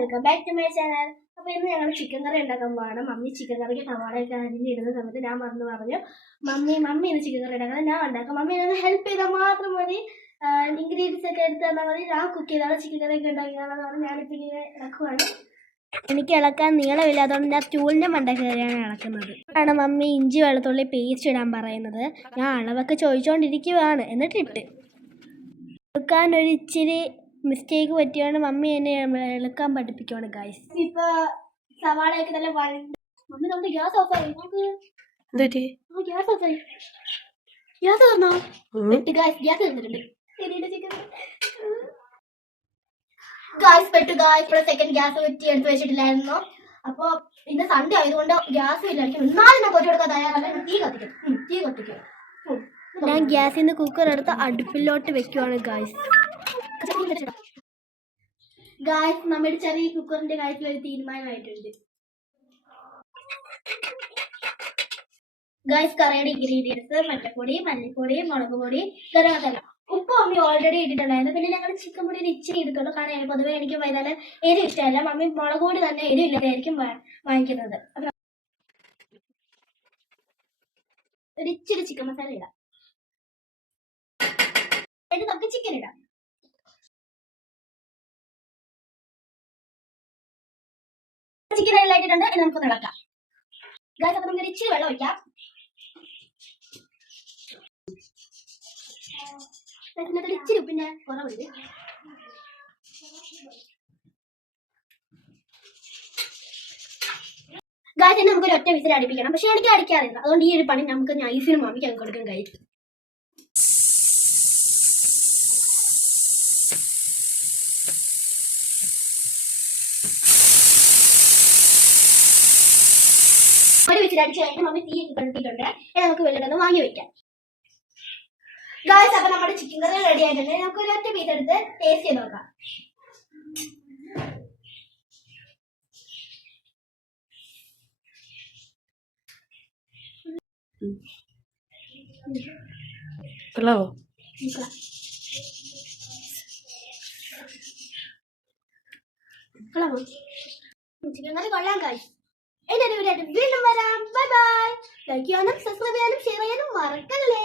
Welcome back to my channel. അപ്പോൾ ഇന്ന് ഞങ്ങൾ ചിക്കൻ കറി ഉണ്ടാക്കാൻ പോകണം. മമ്മി ചിക്കൻ കറിക്ക് സവാളയൊക്കെ അരിഞ്ഞിടുന്ന സമയത്ത് ഞാൻ പറഞ്ഞു മമ്മി ഇന്ന് ചിക്കൻ കറി ഉണ്ടാക്കുന്നത് ഞാൻ ഉണ്ടാക്കാം, മമ്മി എന്നെ ഹെൽപ്പ് ചെയ്താൽ മാത്രം മതി, ഇൻഗ്രീഡിയൻസ് ഒക്കെ എടുത്ത് തന്നാൽ മതി, ഞാൻ കുക്ക് ചെയ്താണ് ചിക്കൻ കറിയൊക്കെ ഉണ്ടാക്കിയതാണെന്ന് പറഞ്ഞ് ഞാനിപ്പോൾ ഇങ്ങനെ ഇളക്കുവാണ്. എനിക്ക് ഇളക്കാൻ നീളമില്ലാത്തതുകൊണ്ട് ഞാൻ സ്റ്റൂളിൻ്റെ മണ്ട കയറിയാണ് ഇളക്കുന്നത്. ആണ് മമ്മി ഇഞ്ചി വെളുത്തുള്ളി പേസ്റ്റ് ഇടാൻ പറയുന്നത്. ഞാൻ അളവൊക്കെ ചോദിച്ചുകൊണ്ടിരിക്കുകയാണ്, എന്നിട്ടിട്ട് ഇളക്കാൻ ഒരു ഇച്ചിരി മിസ്റ്റേക്ക് പറ്റിയാണ് മമ്മി എന്നെ ഇളക്കാൻ പഠിപ്പിക്കുവാണ് ഗൈസ്. ഇപ്പൊ സവാളയൊക്കെ നല്ല മമ്മി നമ്മുടെ ഗ്യാസ് ഓഫ് ആയി, ഗ്യാസ് ഓഫ് ആയി, ഗ്യാസ് തന്നോ ഗ്യാസ് തന്നിട്ടുണ്ട് സെക്കൻഡ് ഗ്യാസ് പറ്റി എടുത്ത് വെച്ചിട്ടില്ലായിരുന്നു. അപ്പൊ ഇന്ന് സൺഡേ ആയതുകൊണ്ട് ഗ്യാസ് ഇല്ലായിരിക്കും, എന്നാലും ഞാൻ പൊട്ടി കൊടുക്കാൻ തയ്യാറല്ല. തീ കത്തിക്കും. ഞാൻ ഗ്യാസിൽ നിന്ന് കുക്കർ എടുത്ത് അടുപ്പിലോട്ട് വെക്കുവാണ് ഗൈസ്. നമ്മുടെ ചെറിയ കുക്കറിന്റെ കാര്യത്തിൽ ഒരു തീരുമാനമായിട്ടുണ്ട് ഗൈസ്. കറിയുടെ ഇൻഗ്രീഡിയൻസ് മറ്റപ്പൊടി, മല്ലിപ്പൊടി, മുളക് പൊടി, ഗരം മസാല, ഉപ്പ് മമ്മി ഓൾറെഡി ഇട്ടിട്ടുണ്ടായിരുന്നു. പിന്നെ ഞങ്ങൾ ചിക്കൻ പൊടി ഒരു ഇച്ചിരി ഇടുത്തുള്ളൂ, കാരണം പൊതുവെ എനിക്ക് വൈകുന്നേരം എരിവ് ഇഷ്ടമല്ല. മമ്മി മുളക് പൊടി തന്നെ എരിവില്ലാതായിരിക്കും വാങ്ങിക്കുന്നത്. ഒരു ഇച്ചിരി ചിക്കൻ മസാല ഇടാം, എന്നിട്ട് നമുക്ക് ചിക്കൻ ഇടാം. ചിക്കൻ എല്ലാം ഇനി നമുക്ക് നടക്കാം ഗൈസ്. അപ്പൊ നമുക്ക് ഇച്ചിരി വെള്ളം ഒഴിക്കാം. ഇച്ചിരി ഉപ്പിന്റെ കുറവുണ്ട്. ഗൈസ് നമുക്ക് ഒരു ഒറ്റ വിസിൽ അടിപ്പിക്കണം, പക്ഷെ എനിക്ക് അടിക്കാറില്ല, അതുകൊണ്ട് ഈ ഒരു പണി നമുക്ക് നൈസിനും മമ്മിക്ക് അങ്ങ് കൊടുക്കാൻ ഗൈസ്. ഒരു വിസിലടിച്ച് കഴിഞ്ഞ് മമ്മി തീ കണ്ടിട്ടുണ്ട്. നമുക്ക് വെള്ളമൊന്ന് വാങ്ങി വെക്കാം ഗൈസ്. അപ്പൊ നമ്മുടെ ചിക്കൻ കറി റെഡി ആയിട്ടുണ്ട്. നമുക്ക് ഒരു ഒറ്റ പീസ് എടുത്ത് ടേസ്റ്റ് ചെയ്ത് നോക്കാം. ചിക്കൻ കറി കൊള്ളാം ഗൈസ്. വീണ്ടും വരാം. Bye bye. ലൈക്ക് ചെയ്യാനും സബ്സ്ക്രൈബ് ചെയ്യാനും ഷെയർ ചെയ്യാനും മറക്കല്ലേ.